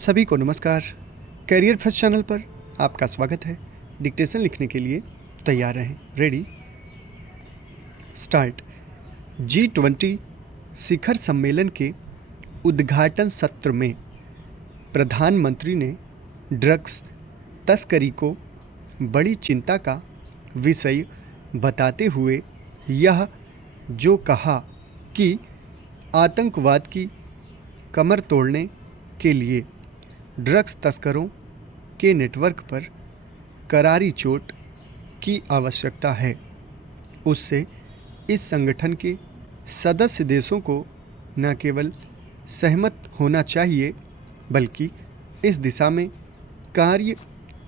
सभी को नमस्कार। करियर फर्स्ट चैनल पर आपका स्वागत है। डिक्टेशन लिखने के लिए तैयार रहें। Ready start. G20 शिखर सम्मेलन के उद्घाटन सत्र में प्रधानमंत्री ने ड्रग्स तस्करी को बड़ी चिंता का विषय बताते हुए यह जो कहा कि आतंकवाद की कमर तोड़ने के लिए ड्रग्स तस्करों के नेटवर्क पर करारी चोट की आवश्यकता है। उससे इस संगठन के सदस्य देशों को न केवल सहमत होना चाहिए बल्कि इस दिशा में कार्य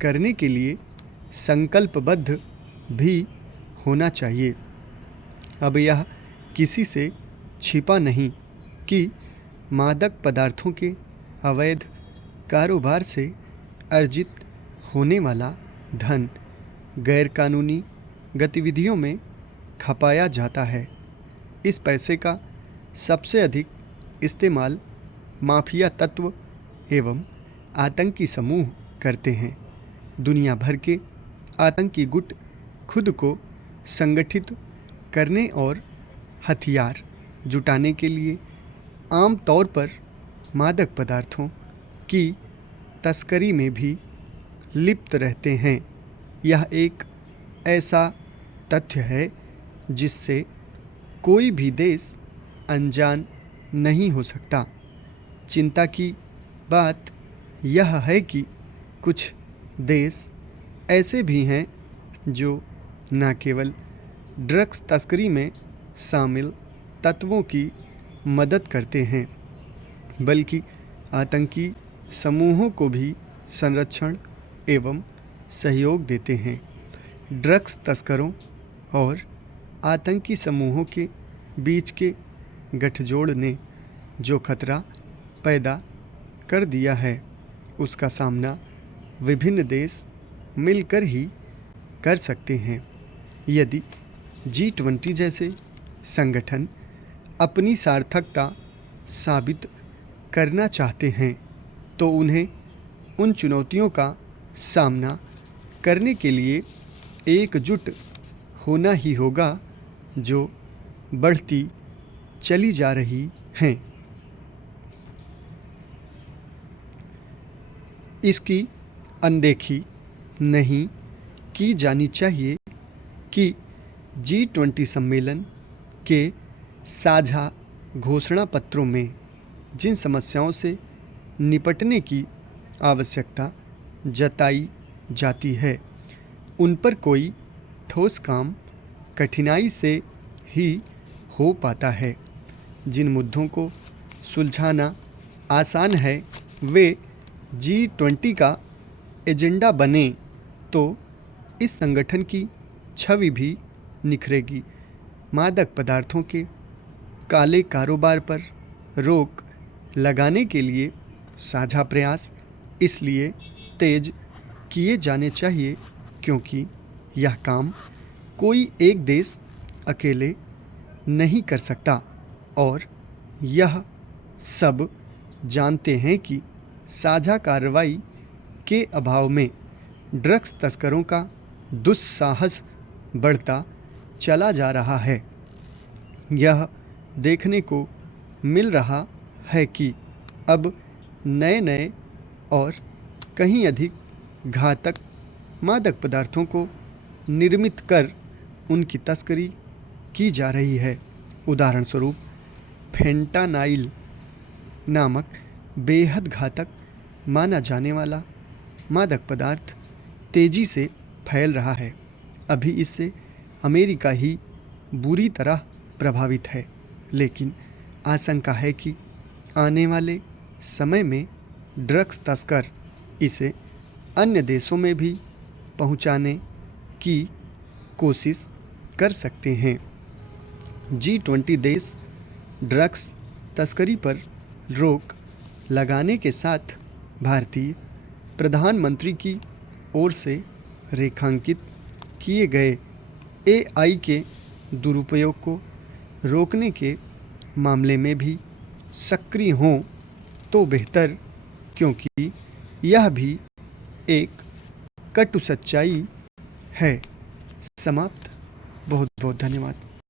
करने के लिए संकल्पबद्ध भी होना चाहिए। अब यह किसी से छिपा नहीं कि मादक पदार्थों के अवैध कारोबार से अर्जित होने वाला धन गैरकानूनी गतिविधियों में खपाया जाता है। इस पैसे का सबसे अधिक इस्तेमाल माफिया तत्व एवं आतंकी समूह करते हैं। दुनिया भर के आतंकी गुट खुद को संगठित करने और हथियार जुटाने के लिए आम तौर पर मादक पदार्थों की तस्करी में भी लिप्त रहते हैं। यह एक ऐसा तथ्य है जिससे कोई भी देश अनजान नहीं हो सकता। चिंता की बात यह है कि कुछ देश ऐसे भी हैं जो न केवल ड्रग्स तस्करी में शामिल तत्वों की मदद करते हैं बल्कि आतंकी समूहों को भी संरक्षण एवं सहयोग देते हैं। ड्रग्स तस्करों और आतंकी समूहों के बीच के गठजोड़ ने जो खतरा पैदा कर दिया है उसका सामना विभिन्न देश मिलकर ही कर सकते हैं। यदि G20 जैसे संगठन अपनी सार्थकता साबित करना चाहते हैं तो उन्हें उन चुनौतियों का सामना करने के लिए एकजुट होना ही होगा जो बढ़ती चली जा रही हैं। इसकी अनदेखी नहीं की जानी चाहिए कि G20 सम्मेलन के साझा घोषणा पत्रों में जिन समस्याओं से निपटने की आवश्यकता जताई जाती है उन पर कोई ठोस काम कठिनाई से ही हो पाता है। जिन मुद्दों को सुलझाना आसान है वे G20 का एजेंडा बने तो इस संगठन की छवि भी निखरेगी। मादक पदार्थों के काले कारोबार पर रोक लगाने के लिए साझा प्रयास इसलिए तेज किए जाने चाहिए क्योंकि यह काम कोई एक देश अकेले नहीं कर सकता और यह सब जानते हैं कि साझा कार्रवाई के अभाव में ड्रग्स तस्करों का दुस्साहस बढ़ता चला जा रहा है। यह देखने को मिल रहा है कि अब नए नए और कहीं अधिक घातक मादक पदार्थों को निर्मित कर उनकी तस्करी की जा रही है। उदाहरण स्वरूप फेंटानाइल नामक बेहद घातक माना जाने वाला मादक पदार्थ तेज़ी से फैल रहा है। अभी इससे अमेरिका ही बुरी तरह प्रभावित है लेकिन आशंका है कि आने वाले समय में ड्रग्स तस्कर इसे अन्य देशों में भी पहुंचाने की कोशिश कर सकते हैं। G20 देश ड्रग्स तस्करी पर रोक लगाने के साथ भारतीय प्रधानमंत्री की ओर से रेखांकित किए गए AI के दुरुपयोग को रोकने के मामले में भी सक्रिय हों तो बेहतर क्योंकि यह भी एक कटु सच्चाई है। समाप्त। बहुत बहुत धन्यवाद।